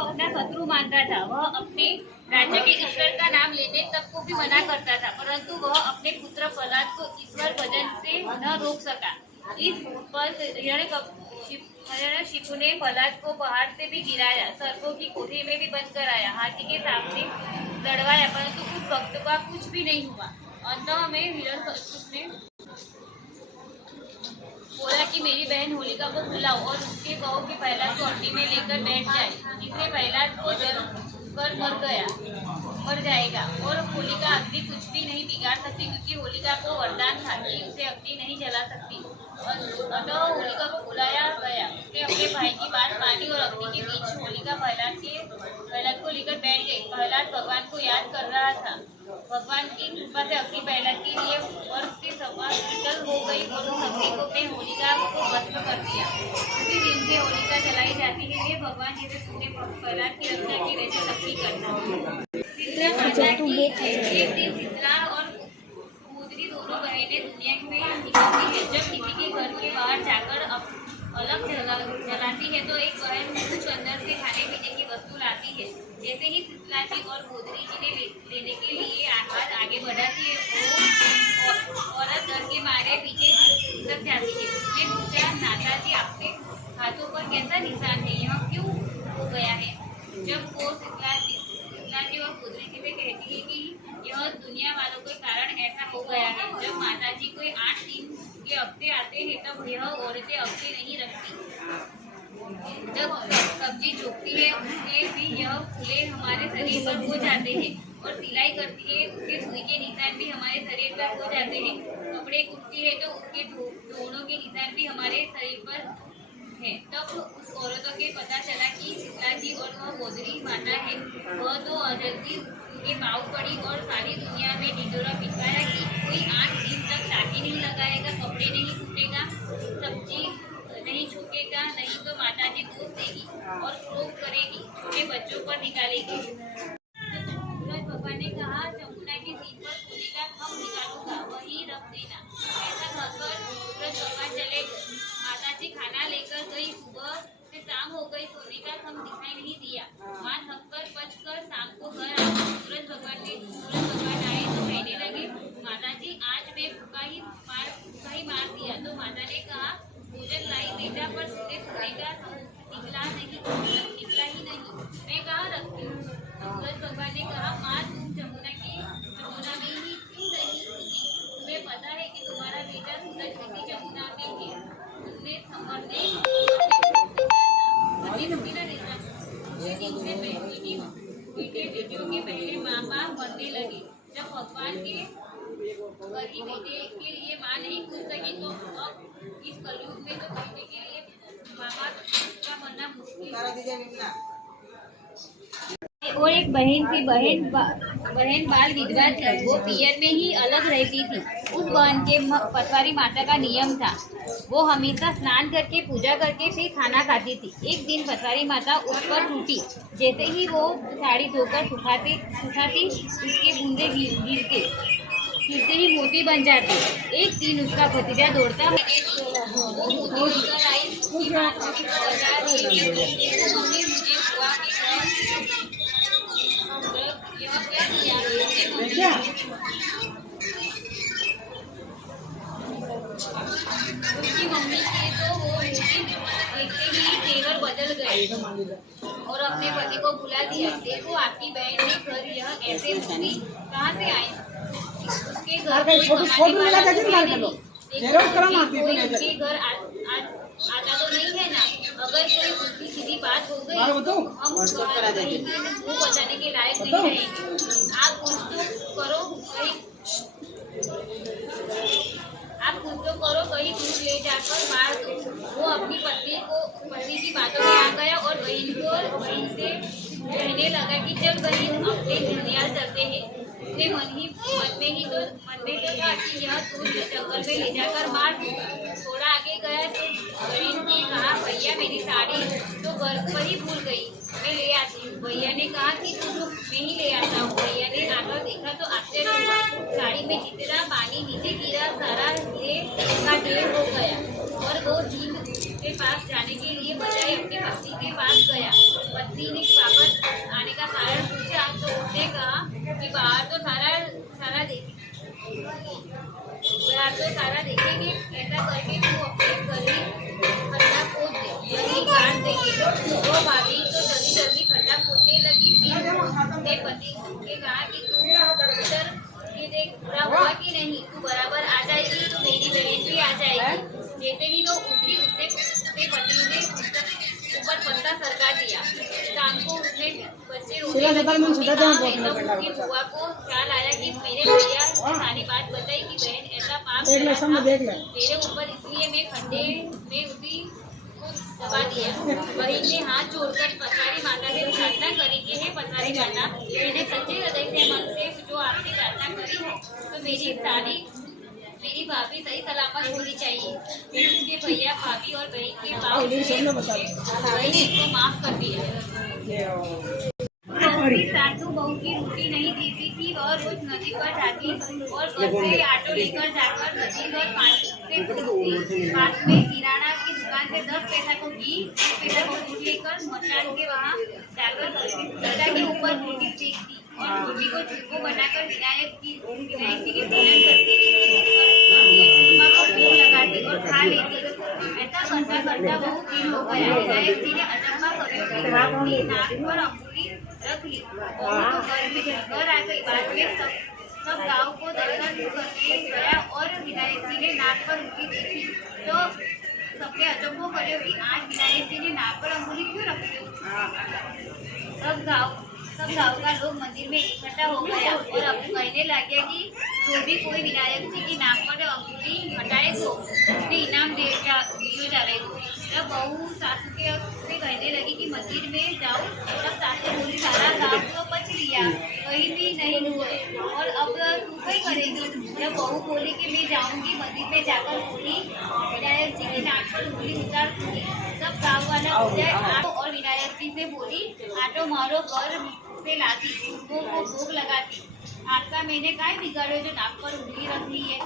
अपना शत्रु मानता था। वह अपने राज्य के ईश्वर का नाम लेने तक को भी मना करता था, परंतु वह अपने पुत्र प्रहलाद को ईश्वर भजन से न रोक सका। इस पर हिरण्यकशिपु ने प्रहलाद को पहाड़ से भी गिराया, सर्पों की कोठरी में भी बंद कराया, हाथी के सामने लड़वाया, परंतु उस भक्त का कुछ भी नहीं हुआ। अंत में हिरण्यकशिपु ने बोला कि मेरी बहन होलिका को बुलाओ और उसके कहो कि प्रहलाद को अग्नि में लेकर बैठ जाए, जिससे प्रहलाद को जल कर मर जाएगा और होलिका अग्नि कुछ भी नहीं बिगाड़ सकती, क्योंकि होलिका को वरदान था कि उसे अग्नि नहीं जला सकती। अतः होलिका को बुलाया गया। उसने अपने भाई की बात मानी और अग्नि के बीच होलिका प्रहलाद को लेकर बैठ गई। प्रहलाद भगवान को याद कर रहा था। भगवान की कृपा से अग्नि प्रहलाद के लिए वर्ष के समान शीतल हो गई और उस अग्नि ने होलिका को भस्म कर दिया। उसी दिन से होलिका जलाई जाती है। ये भगवान जैसे तुमने प्रहलाद की रक्षा की वैसे सबकी करना। एक दिन शीतला और गोदरी दोनों बहनें दुनिया में निकलती है। जब किसी के घर के बाहर जाकर अलग जलाती है तो एक बहन कुछ अंदर से खाने पीने की वस्तु लाती है। जैसे ही शीतला जी और गोदरी जी ने लेने के लिए हाथ आगे बढ़ाती है, वो औरत डर के मारे पीछे खिसक जाती है। उसने पूछा, नाता जी आपके हाथों पर कैसा निशान है, यह क्यों हो गया है? जब वो शीतला जी और गोदरी जी से कहती है कि यह दुनिया वालों के कारण ऐसा हो गया है। जब माता जी कोई 8 दिन के हफ्ते आते हैं तब यह औरतें हफ्ते नहीं रखती। जब सब्जी चोखती है उसके भी यह फूले हमारे शरीर पर हो जाते हैं और सिलाई करती है उसके सुई के निशान भी हमारे शरीर पर हो जाते हैं। कपड़े कुटती है तो उसके दोनों के निशान भी हमारे शरीर पर है। तब उस औरतों के पता चला कि शीतला जी और वह गोदरी माता है। वह तो जल्दी उनके पाँव पड़ी और सारी दुनिया में ढिंढोरा पिटवाया कि कोई 8 दिन तक टाँकी नहीं लगाएगा, कपड़े नहीं कूटेगा, सब्जी नहीं छूटेगा, नहीं तो माता जी दूध देगी और क्रोध करेगी, छोटे बच्चों पर निकालेगी। सूरज भगवान ने कहा, जमुना के तीन पर सोने का थम निकालूंगा, वही रख देना। ऐसा कहकर सूरज भगवान चले गए। माता जी खाना लेकर गई। सुबह से शाम हो गई, सोने का थम दिखाई नहीं दिया। माँ थककर पचकर शाम को घर आई। सूरज भगवान आए तो कहने लगे, माता जी आज मैं भूखा ही मार दिया। तो माता ने कहा, भोजन लाई बेटा, पर सोने का निकला ही नहीं, मैं कहाँ रखती हूँ? सूरज भगवान ने कहा, माँ तुम जमुना में ही क्यों नहीं होगी? तुम्हें पता है कि तुम्हारा बेटा सूरज किसी जमुना में है। तुमने समझने बेटियों के पहले माँ बाप बनने लगे। जब भगवान के गरीब बेटे के लिए माँ नहीं पूछ सकी तो अब इस कलयुग में तो बेटे के लिए माँ बाप का बनना मुश्किल है। और एक बहन थी। बहन बाल विधवा थी। वो पियर में ही अलग रहती थी। उस बहन के पटवारी माता का नियम था, वो हमेशा स्नान करके पूजा करके फिर खाना खाती थी। एक दिन पटवारी माता उस पर टूटी। जैसे ही वो साड़ी धोकर सुखाती उसके बूंदे गिरते ही मोती बन जाते। एक दिन उसका भतीजा दौड़ता यह क्या किया? को बुला दिया। देखो आपकी बहन के घर यह ऐसे मूर्ति कहाँ से आए? उसके घर कोई कमाने वाला तो है नहीं। देखो कोई उनके घर आता तो नहीं है ना। अगर कोई उल्टी सीधी बात हो गई तो हम मुँह बचाने के लायक नहीं रहेंगे। आप कुछ तो करो, कहीं दूर ले जाकर मार दो। वो अपनी पत्नी की बातों में आ गया और बहन से कहने लगा कि जब बहन अपने दुनियाल चलते हैं, उसने मन में तो था कि यह दूर जंगल में ले जाकर मार दो। थोड़ा आगे गया तो बहन ने कहा, भैया मेरी साड़ी तो घर पर ही भूल गई, मैं ले आती हूँ। भैया ने कहा कि तुम मैं ही ले आता हूँ। भैया ने आकर देखा तो आश्चर्य हुआ, साड़ी में जितना पानी नीचे गिरा सारा का ढेर हो गया। और वो झील के पास जाने के लिए बजाय अपनी पत्नी के पास गया। पत्नी ने वापस आने का कारण पूछा तो उसने कहा कि बाहर तो सारा देखेंगे। ऐसा करके वो अपने खड्डा खोद दे काट देंगे। वो भाभी तो जल्दी खड्डा खोदने लगी। फिर उसने पति से कहा कि तू उधर ये देख पूरा हुआ कि नहीं, तू बराबर आ जाएगी तो मेरी बहन भी आ जाएगी। जैसे ही वो उतरी उसने पति ने ऊपर पत्ता सरका दिया। शाम को उसने बच्चे उसकी बुआ को ख्याल आया कि मेरे भैया ने सारी बात बताई कि बहन ऐसा पाप तेरे ऊपर, इसलिए मैं खड्डे में उसी को दबा दिया। बहन ने हाथ जोड़कर पथारी माता से प्रार्थना करी कि हे पथारी माता, मैंने सच्चे हृदय से मन से जो आपसे प्रार्थना करी है तो मेरी भाभी सही सलामत होनी चाहिए। फिर उसके भैया भाभी और बहन के बहन को माफ कर दिया। सासू बहू की रोटी नहीं देती थी। वह रोज नदी पर जाती और घर से ऑटो लेकर जाकर नदी पर पास में किराना की दुकान से 10 पैसा को दूध लेकर मचान के वहाँ जाकर गड्ढा के ऊपर रोटी सेकती और रोटी को चुटको बनाकर विनायक जी के पूजन करती, भोग लगाती और खा लेती। ऐसा करता बहुत दिन हो गया। विनायक जी ने अचंभा कर्यो कि नाक पर अंगुली रख ली। घर आ गई। बाद में सब गांव को दर्शन करके गया और विनायक जी ने नाक पर उंगली देखी तो सबने अचंभो कर्यो कि आज विनायक जी ने नाक पर अंगुली क्यों रखी हो। सब गांव का लोग मंदिर में इकट्ठा हो गया और अब कहने लगे कि जो भी कोई विनायक जी की नाक पर अंगुली हटाए तो उसने इनाम दियो जाएगा। जब बहू सासू से कहने लगी कि मंदिर में जाओ, तब सासू बोली सारा गांव तो पच लिया, कहीं भी नहीं हुए और अब तू क्या करेगी। जब बहू बोली कि मैं जाऊंगी मंदिर में जाकर बोली विनायक जी की नाक पर उंगली उतार दूंगी। सब गाँव वाला हो जाए और विनायक जी से बोली आटो मारो घर से लाती, वो भोग लगाती। आपका मैंने काय बिगाड़ो जो नाक पर उंगली रख ली है,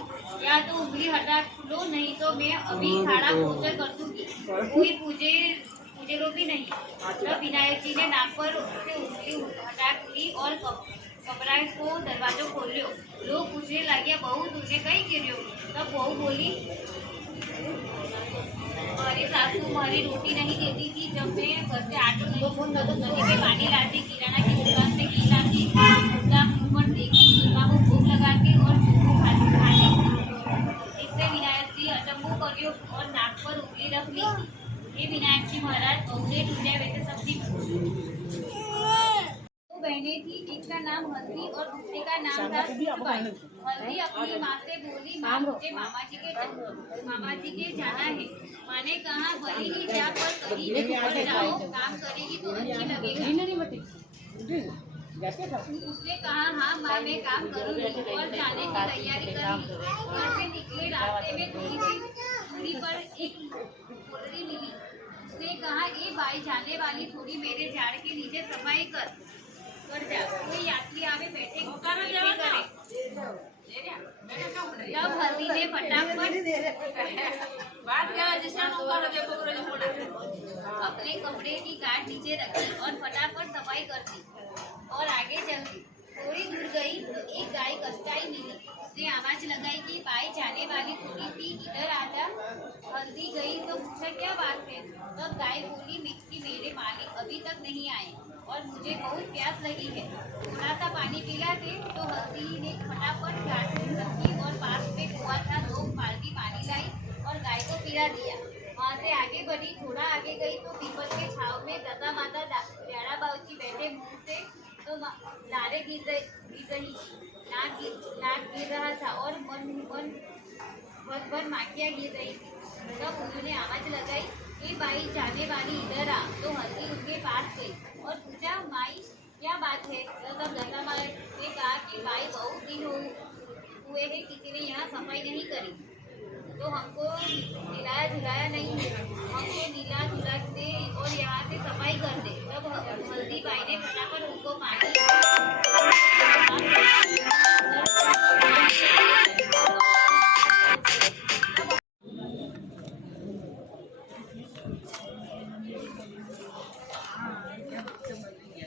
या तो उंगली हटा लो नहीं तो मैं अभी खाड़ा खोदकर कर दूंगी। कोई पूजे लो भी नहीं। तब विनायक जी ने नाक पर से उंगली हटा ली और कमरा को दरवाजो खोल लियो। लोग पूछने लगे बहू तुझे कहीं गिरियो। तब बहू बोली अरे सासू हमारी रोटी नहीं देती थी। जब मैं घर से आटो नदी में पानी लाती, किराना की दुकान से घी लाती, उसका मुँह पर देखती, माँ को भोग लगाती और खाती। इससे विनायक जी अचंभो कर्यो और नाक पर उंगली रख ली थी। ये विनायक जी महाराज बहुते टूटे वैसे सब्जी बहनें थी, एक का नाम हल्दी और दूसरे का नाम था सुखबाई। हल्दी अपनी माँ से बोली माँ मुझे मामा जी के जाना है। माँ ने कहा भली ही जा पर कहीं ऊपर जाओ, काम करेगी तो अच्छी लगेगी। उसने कहा हाँ माँ मैं काम करूँगी और जाने की तैयारी करी। घर से निकले रास्ते में दूरी पर एक कोटड़ी मिली। उसने कहा ए भाई जाने वाली थोड़ी मेरे झाड़ के नीचे सफाई कर जा, कोई यात्री आवे बैठे करे। जब हल्दी ने फटाफट अपने कपड़े की गांठ नीचे रखी और फटाफट सफाई कर दी और आगे चल दी। थोड़ी दूर गई तो एक गाय कष्टाई मिली। उसने आवाज लगाई कि भाई जाने वाली थोड़ी सी इधर आजा। हल्दी गई तो पूछा क्या बात है। तब गाय बोली कि मेरे मालिक अभी तक नहीं आए। और मुझे बहुत प्यास लगी है, थोड़ा सा पानी पिला दे। तो हल्दी ने फटाफट ग्लास में रखी और पास में कुआं था, 2 बाल्टी पानी लाई और गाय को पिला दिया। वहाँ से आगे बढ़ी, थोड़ा आगे गई तो पीपल के छाव में दादा माता प्यारा बाबूजी बैठे, मुंह से तो लारे गिर रही, नाक गिर रहा था और मन भर माखियाँ गिर रही थी। तब उन्होंने आवाज लगाई, ए भाई जाने वाली इधर आ। तो हल्दी उनके पास गई और पूछा, माई क्या बात है? तो तब दशा माई ने कहा कि भाई बहुत दिन हुए हैं, किसी ने यहाँ सफाई नहीं करी, तो हमको नहलाया धुलाया नहीं है, हमको नीला धुला दे और यहाँ से सफाई कर दे। तब हल्दी बाई ने फटाफट उनको पानी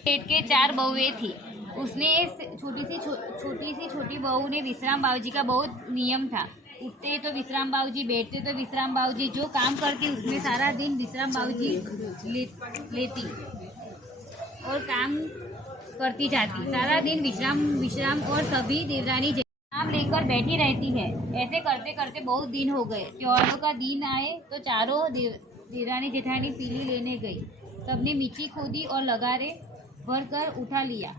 पेट के 4 बहुएं थी। उसने छोटी बहू ने विश्राम बाबूजी का बहुत नियम था, उठते तो विश्राम बाबूजी, बैठते तो विश्राम बाबूजी, जो काम करती उसमें सारा दिन विश्राम बाबूजी लेती और काम करती जाती, सारा दिन विश्राम और सभी देवरानी नाम लेकर बैठी रहती है। ऐसे करते करते बहुत दिन हो गए। त्योहारों का दिन आए तो चारों देवरानी जेठानी पीली लेने गई। सबने मिट्टी खोदी और लगारे भर कर उठा लिया।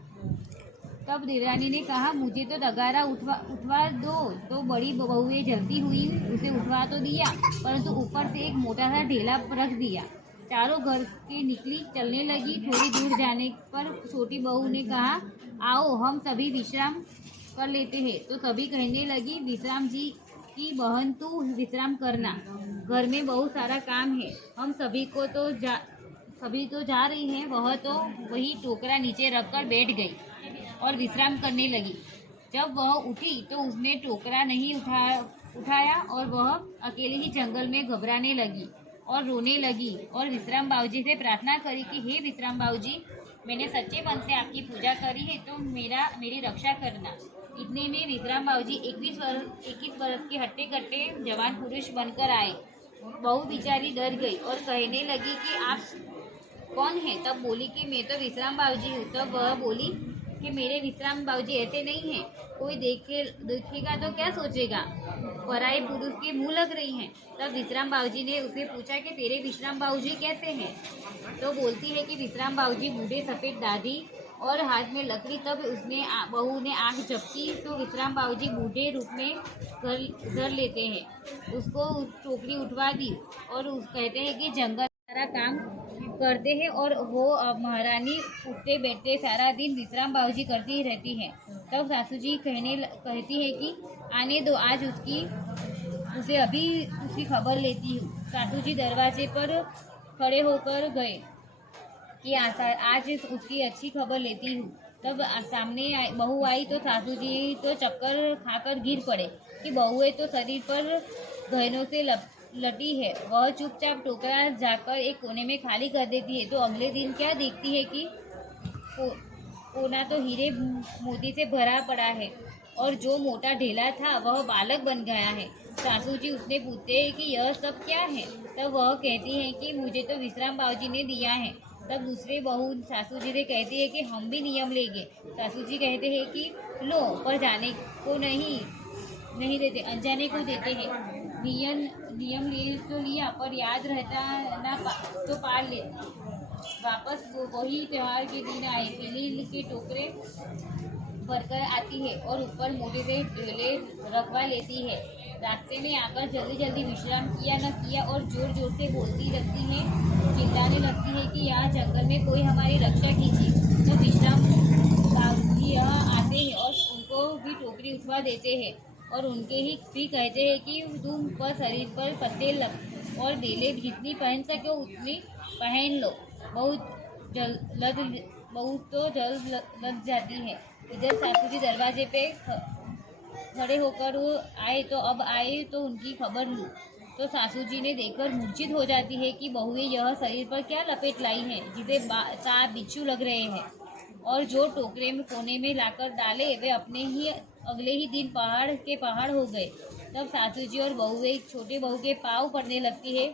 तब देवरानी ने कहा, मुझे तो नगारा उठवा दो। तो बड़ी बहुएं जलती हुई उसे उठवा तो दिया, परंतु ऊपर से एक मोटा सा ढेला रख दिया। चारों घर के निकली, चलने लगी। थोड़ी दूर जाने पर छोटी बहू ने कहा, आओ हम सभी विश्राम कर लेते हैं। तो सभी कहने लगी, विश्राम जी की बहन तू विश्राम करना, घर में बहुत सारा काम है। हम सभी तो जा रही हैं। वह तो वही टोकरा नीचे रखकर बैठ गई और विश्राम करने लगी। जब वह उठी तो उसने टोकरा नहीं उठाया और वह अकेले ही जंगल में घबराने लगी और रोने लगी और विश्राम बाबूजी से प्रार्थना करी कि हे विश्राम बाबूजी, मैंने सच्चे मन से आपकी पूजा करी है, तो मेरी रक्षा करना। इतने में विश्राम बाबूजी 21 वर्ष के हट्टे कट्टे जवान पुरुष बनकर आए। बहू बेचारी डर गई और कहने लगी कि आप कौन है? तब बोली कि मैं तो विश्राम बाबूजी हूँ। तब वह बोली कि मेरे विश्राम बाबूजी ऐसे नहीं हैं, कोई देखेगा तो क्या सोचेगा, पराये पुरुष के मुंह लग रही हैं। तब विश्राम बाबूजी ने उसे पूछा कि तेरे विश्राम बाबूजी कैसे हैं? तो बोलती है कि विश्राम बाबूजी बूढ़े सफ़ेद दाढ़ी और हाथ में लकड़ी। तब बहू ने आँख झपकी तो विश्राम बाबूजी बूढ़े रूप में घर लेते हैं। उसको टोकरी उठवा दी और कहते हैं कि जंगल सारा काम करते हैं और वो महारानी उठते बैठते सारा दिन विश्राम बाबूजी करती रहती है। तब सासू जी कहती है कि आने दो, आज उसे अभी उसकी खबर लेती हूँ। सासू जी दरवाजे पर खड़े होकर गए कि आज उसकी अच्छी खबर लेती हूँ। तब सामने बहू आई तो सासू जी तो चक्कर खाकर गिर पड़े कि बहुएं तो शरीर पर गहनों से लटी है। वह चुपचाप टोकरा जाकर एक कोने में खाली कर देती है। तो अगले दिन क्या देखती है कि कोना तो हीरे मोती से भरा पड़ा है और जो मोटा ढेला था वह बालक बन गया है। सासू जी उसने पूछते हैं कि यह सब क्या है? तब वह कहती है कि मुझे तो विश्राम बाबूजी ने दिया है। तब दूसरे बहू सासू जी से कहती है कि हम भी नियम लेंगे। सासू जी कहते हैं कि लो, पर जाने को नहीं देते, अनजाने को देते हैं। नियम ले तो लिया, पर याद रहता ना तो पार ले। वापस वही त्योहार के दिन आए। पीली के टोकरे भरकर आती है और ऊपर मोटे से ढेले रखवा लेती है। रास्ते में आकर जल्दी विश्राम किया न किया और जोर जोर से बोलती लगती है, चिल्लाने लगती है कि यहाँ जंगल में कोई हमारी रक्षा कीजिए। तो विश्राम बाबूजी यहाँ आते हैं और उनको भी टोकरी उठवा देते हैं और उनके ही भी कहते हैं कि तुम पर शरीर पर पत्ते और बेले जितनी पहन सके उतनी पहन लो, बहुत तो जल्द लग जाती है। इधर सासू जी दरवाजे पे खड़े होकर वो आए तो उनकी खबर लूँ। तो सासू जी ने देखकर मूर्छित हो जाती है कि बहुएं यह शरीर पर क्या लपेट लाई है, जिसे सांप बिच्छू लग रहे हैं, और जो टोकरे में कोने में लाकर डाले वे अगले ही दिन पहाड़ हो गए। तब सासू जी और बहुएं छोटे बहू के पाँव पड़ने लगती है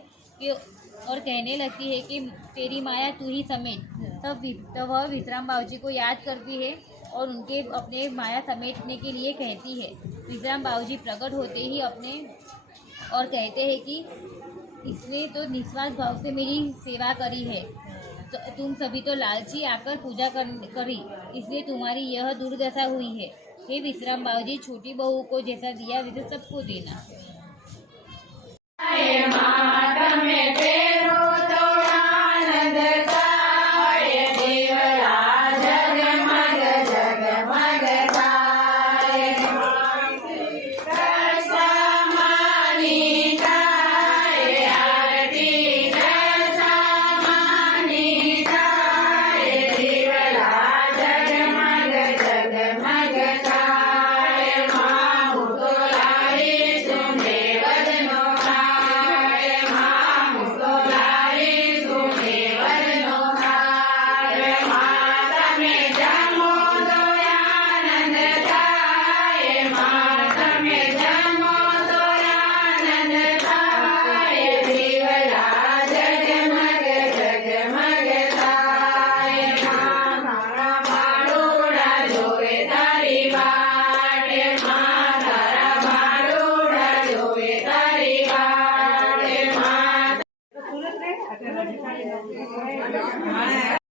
और कहने लगती है कि तेरी माया तू ही तब वह विश्राम बाबूजी को याद करती है और उनके अपने माया समेटने के लिए कहती है। विश्राम बाबूजी प्रकट होते ही अपने और कहते हैं कि इसने तो निस्वार्थ भाव से मेरी सेवा करी है, तो तुम सभी तो लालची आकर पूजा करी, इसलिए तुम्हारी यह दुर्दशा हुई है। हे विश्राम बाबूजी, छोटी बहू को जैसा दिया वैसे सबको देना।